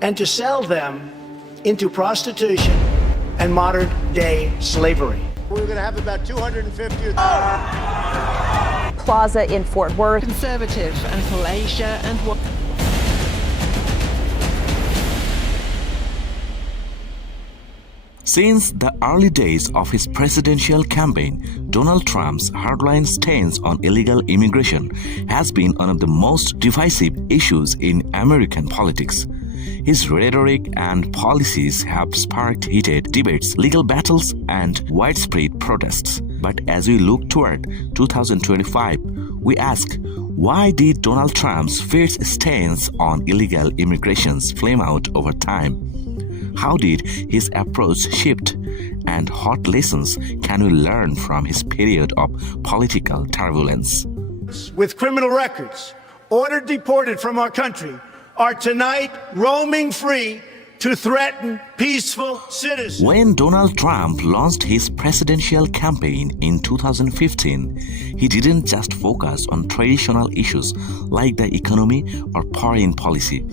and to sell them into prostitution and modern-day slavery. We're going to have about 250. Plaza in Fort Worth. Conservative and Malaysia and what? Since the early days of his presidential campaign, Donald Trump's hardline stance on illegal immigration has been one of the most divisive issues in American politics. His rhetoric and policies have sparked heated debates, legal battles, and widespread protests. But as we look toward 2025, we ask, why did Donald Trump's fierce stance on illegal immigration flame out over time? How did his approach shift, and what lessons can we learn from his period of political turbulence? With criminal records, ordered deported from our country, are tonight roaming free to threaten peaceful citizens. When Donald Trump launched his presidential campaign in 2015, he didn't just focus on traditional issues like the economy or foreign policy.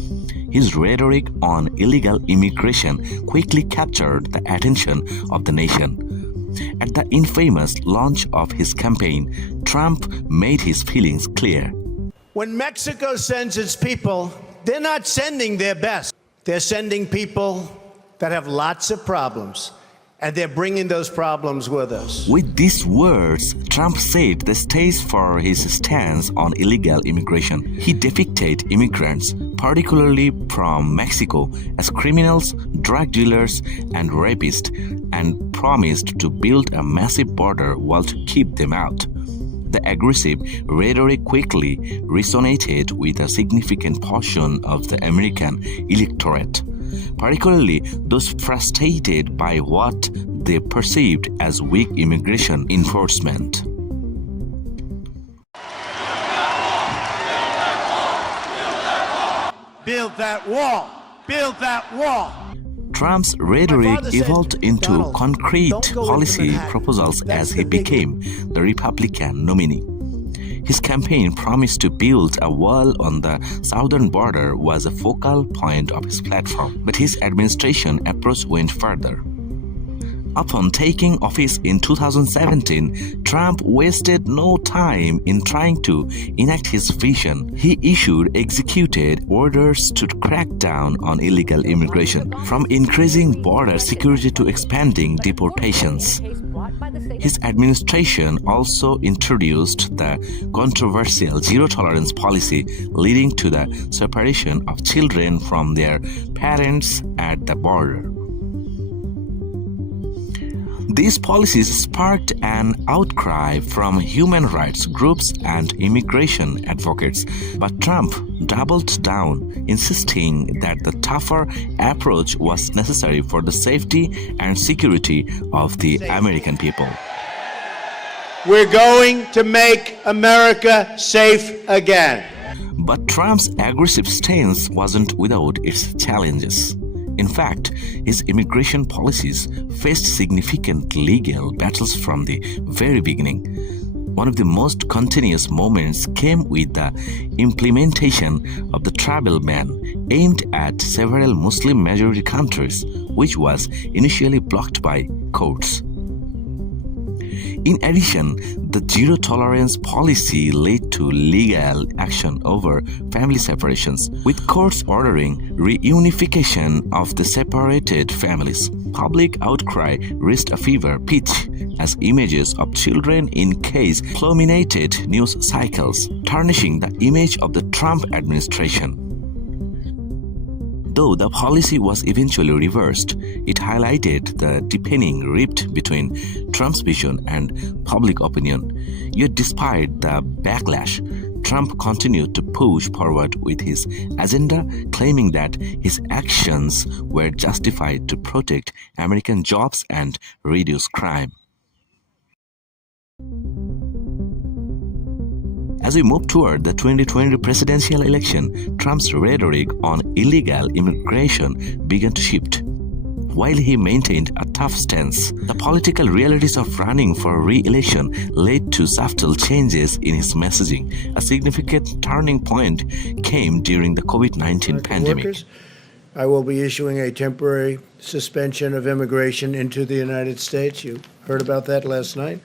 His rhetoric on illegal immigration quickly captured the attention of the nation. At the infamous launch of his campaign, Trump made his feelings clear. When Mexico sends its people, they're not sending their best. They're sending people that have lots of problems, and they're bringing those problems with us. With these words, Trump set the stage for his stance on illegal immigration. He depicted immigrants, particularly from Mexico, as criminals, drug dealers, and rapists, and promised to build a massive border wall to keep them out. The aggressive rhetoric quickly resonated with a significant portion of the American electorate, particularly those frustrated by what they perceived as weak immigration enforcement. Build that wall! Build that wall! Trump's rhetoric evolved into concrete policy proposals as he became the Republican nominee. His campaign promise to build a wall on the southern border was a focal point of his platform, but his administration approach went further. Upon taking office in 2017, Trump wasted no time in trying to enact his vision. He executed orders to crack down on illegal immigration, from increasing border security to expanding deportations. His administration also introduced the controversial zero-tolerance policy, leading to the separation of children from their parents at the border. These policies sparked an outcry from human rights groups and immigration advocates, but Trump doubled down, insisting that the tougher approach was necessary for the safety and security of the American people. We're going to make America safe again. But Trump's aggressive stance wasn't without its challenges. In fact, his immigration policies faced significant legal battles from the very beginning. One of the most continuous moments came with the implementation of the travel ban aimed at several Muslim-majority countries, which was initially blocked by courts. In addition, the zero-tolerance policy led to legal action over family separations, with courts ordering reunification of the separated families. Public outcry reached a fever pitch as images of children in cages dominated news cycles, tarnishing the image of the Trump administration. Though the policy was eventually reversed, it highlighted the deepening rift between Trump's vision and public opinion. Yet despite the backlash, Trump continued to push forward with his agenda, claiming that his actions were justified to protect American jobs and reduce crime. As we move toward the 2020 presidential election, Trump's rhetoric on illegal immigration began to shift. While he maintained a tough stance, the political realities of running for re-election led to subtle changes in his messaging. A significant turning point came during the COVID-19 pandemic. I will be issuing a temporary suspension of immigration into the United States. You heard about that last night.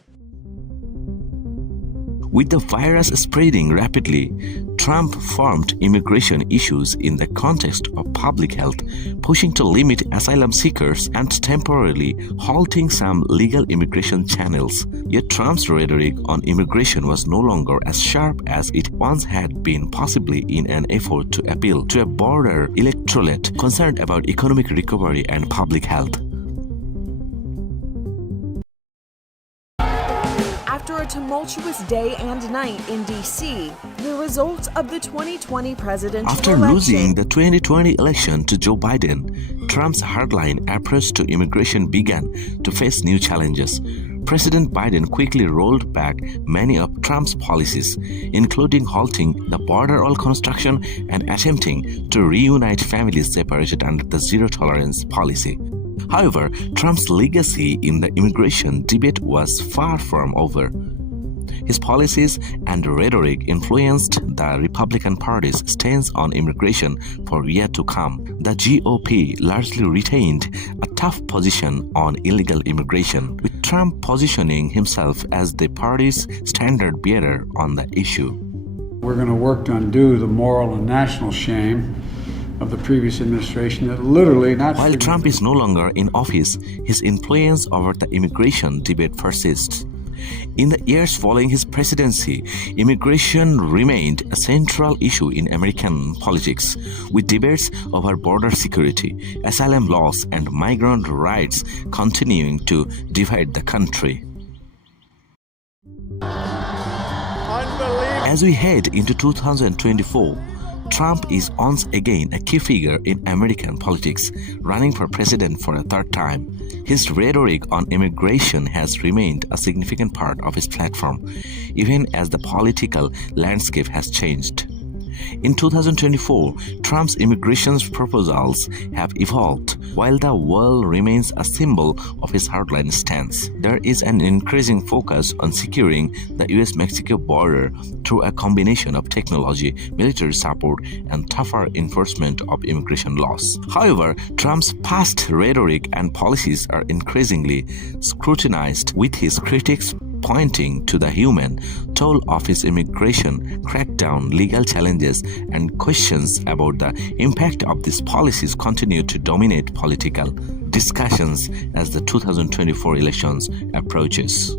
With the virus spreading rapidly, Trump framed immigration issues in the context of public health, pushing to limit asylum seekers and temporarily halting some legal immigration channels. Yet Trump's rhetoric on immigration was no longer as sharp as it once had been, possibly in an effort to appeal to a broader electorate concerned about economic recovery and public health. After a tumultuous day and night in D.C., the results of the 2020 presidential After election. losing the 2020 election to Joe Biden, Trump's hardline approach to immigration began to face new challenges. President Biden quickly rolled back many of Trump's policies, including halting the border wall construction and attempting to reunite families separated under the zero-tolerance policy. However, Trump's legacy in the immigration debate was far from over. His policies and rhetoric influenced the Republican Party's stance on immigration for years to come. The GOP largely retained a tough position on illegal immigration, with Trump positioning himself as the party's standard bearer on the issue. We're going to work to undo the moral and national shame of the previous administration that literally not. While Trump is no longer in office, his influence over the immigration debate persists. In the years following his presidency, immigration remained a central issue in American politics, with debates over border security, asylum laws, and migrant rights continuing to divide the country. As we head into 2024, Trump is once again a key figure in American politics, running for president for a third time. His rhetoric on immigration has remained a significant part of his platform, even as the political landscape has changed. In 2024, Trump's immigration proposals have evolved. While the wall remains a symbol of his hardline stance, there is an increasing focus on securing the US-Mexico border through a combination of technology, military support, and tougher enforcement of immigration laws. However, Trump's past rhetoric and policies are increasingly scrutinized, with his critics pointing to the human toll of his immigration crackdown, legal challenges, and questions about the impact of these policies continue to dominate political discussions as the 2024 elections approaches.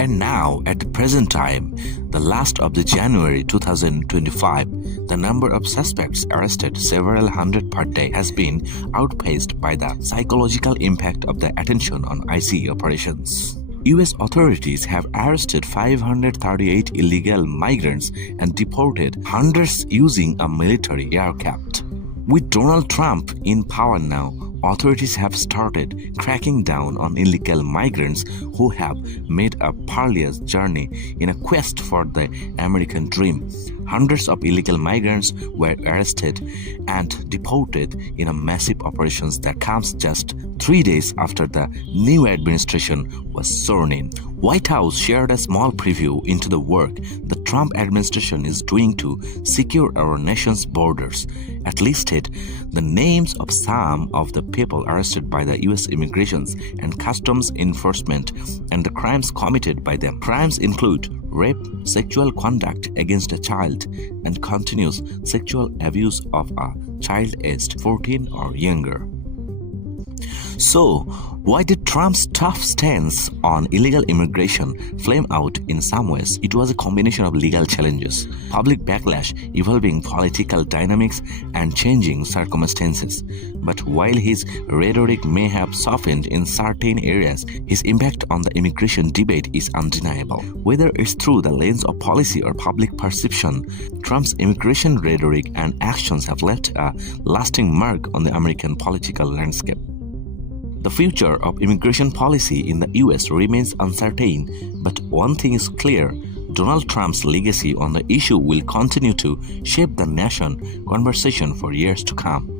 And now, at the present time, the last of the January 2025, the number of suspects arrested, several hundred per day, has been outpaced by the psychological impact of the attention on ICE operations. US authorities have arrested 538 illegal migrants and deported hundreds using a military aircraft. With Donald Trump in power now, authorities have started cracking down on illegal migrants who have made a perilous journey in a quest for the American dream. Hundreds of illegal migrants were arrested and deported in a massive operation that comes just 3 days after the new administration was sworn in. White House shared a small preview into the work the Trump administration is doing to secure our nation's borders. It listed the names of some of the people arrested by the U.S. Immigration and Customs Enforcement and the crimes committed by them. Crimes include rape, sexual conduct against a child, and continuous sexual abuse of a child aged 14 or younger. So, why did Trump's tough stance on illegal immigration flame out? In some ways, it was a combination of legal challenges, public backlash, evolving political dynamics, and changing circumstances. But while his rhetoric may have softened in certain areas, his impact on the immigration debate is undeniable. Whether it's through the lens of policy or public perception, Trump's immigration rhetoric and actions have left a lasting mark on the American political landscape. The future of immigration policy in the US remains uncertain, but one thing is clear: Donald Trump's legacy on the issue will continue to shape the nation's conversation for years to come.